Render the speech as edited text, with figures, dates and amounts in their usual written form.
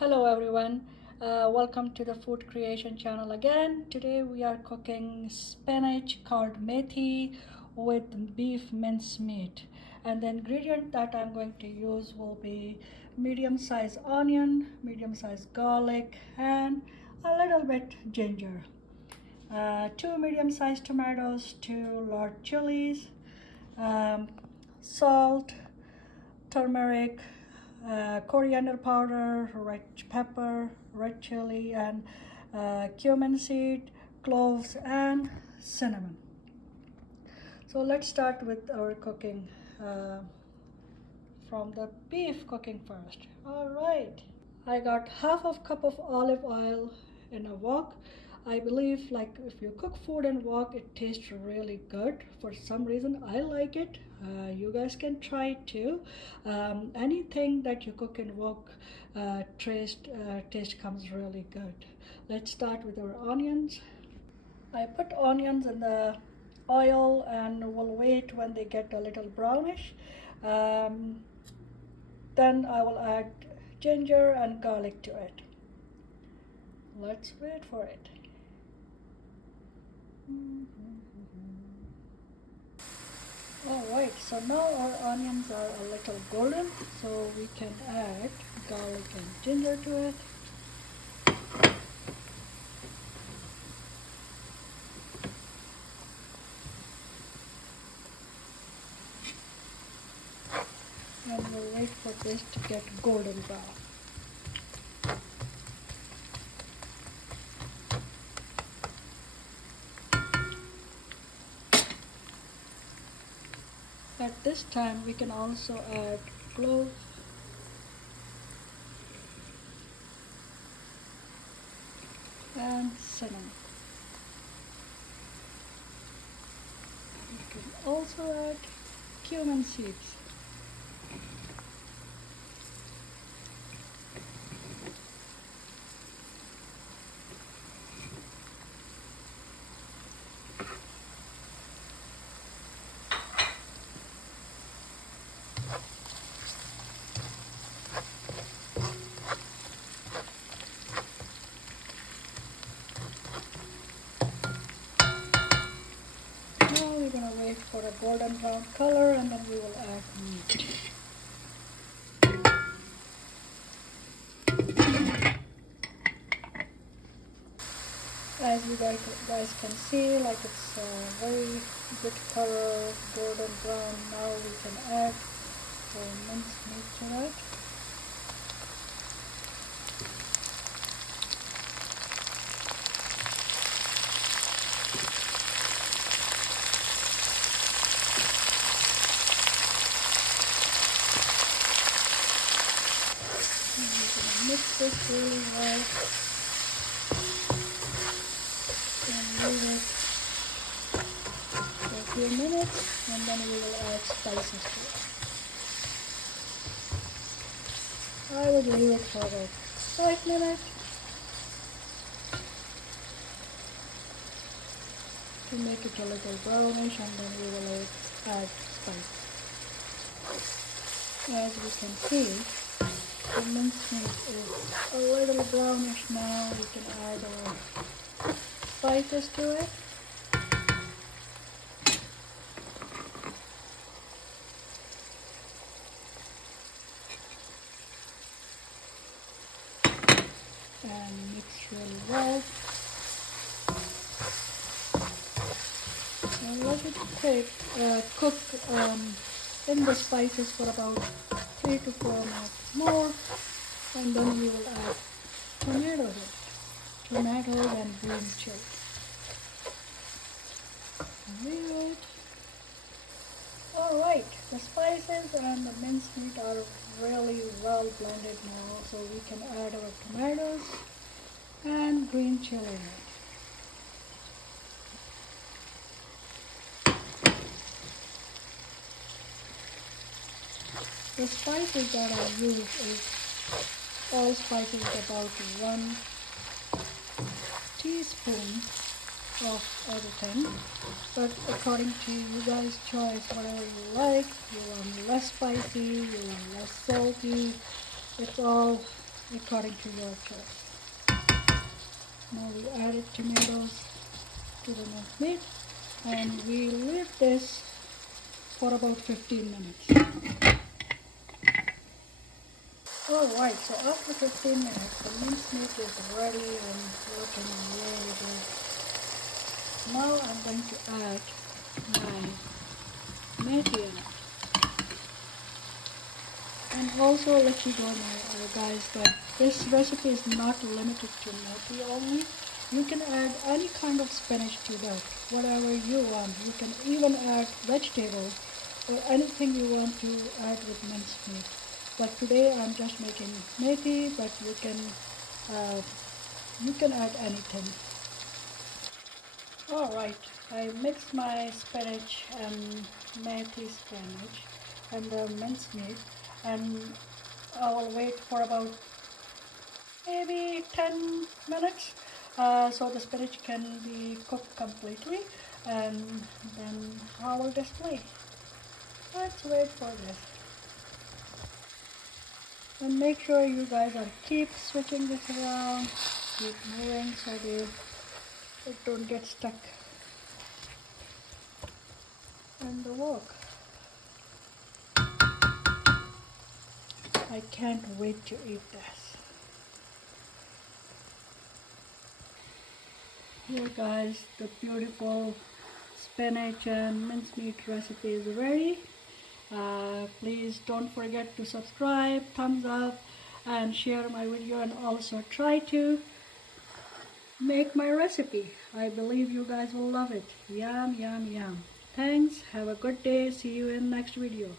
Hello everyone, welcome to the food creation channel again. Today we are cooking spinach called methi with beef mince meat, and the ingredient that I'm going to use will be medium sized onion, medium sized garlic, and a little bit ginger. Two medium sized tomatoes, two large chilies, um, salt, turmeric, coriander powder, red pepper, red chili, and cumin seed, cloves, and cinnamon. So let's start with our cooking from the beef cooking first. All right. I got half of cup of olive oil in a wok. I believe like if you cook food in wok, it tastes really good. For some reason, I like it. You guys can try it too. Anything that you cook in wok, taste comes really good. Let's start with our onions. I put onions in the oil and we'll wait when they get a little brownish. Um, then I will add ginger and garlic to it. Let's wait for it. Alright, so now our onions are a little golden, so we can add garlic and ginger to it. And we'll wait for this to get golden brown. At this time, we can also add cloves, and cinnamon. We can also add cumin seeds. Now we're gonna wait for a golden brown color and then we will add meat. As you guys can see, like it's a very good color, golden brown. Now we can add the minced meat to it. And we're going to mix this really well and leave it for a few minutes, and then we will add spices to it. I would leave it for about 5 minutes to make it a little brownish, and then we will add spices. As we can see, the mincemeat is a little brownish now. We can add our spices to it. And mix really well. And let it cook in the spices for about 3 to 4 minutes more, and then we will add tomatoes and green chili. Good. Alright, the spices and the mincemeat are really well blended now, so we can add our tomatoes and green chili in it. The spices that I use is all spices about 1 teaspoon of everything, but according to you guys' choice, whatever you like. You want less spicy, you want less salty, it's all according to your choice. Now we added tomatoes to the minced meat and we leave this for about 15 minutes. Alright, so after 15 minutes the minced meat is ready and looking really good. Now I'm going to add my methi in it. And also let you know guys that this recipe is not limited to methi only. You can add any kind of spinach to that, whatever you want. You can even add vegetables or anything you want to add with minced meat. But today I'm just making methi, but you can add anything. Alright, I mixed my spinach and methi spinach and the minced meat, and I'll wait for about maybe 10 minutes so the spinach can be cooked completely, and then I will display. Let's wait for this. And make sure you guys are keep switching this around, keep moving so it don't get stuck in the wok. I can't wait to eat this. Here guys, the beautiful spinach and mincemeat recipe is ready. Please don't forget to subscribe, thumbs up, and share my video, and also try to make my recipe. I believe you guys will love it. Yum, yum, yum. Thanks. Have a good day. See you in next video.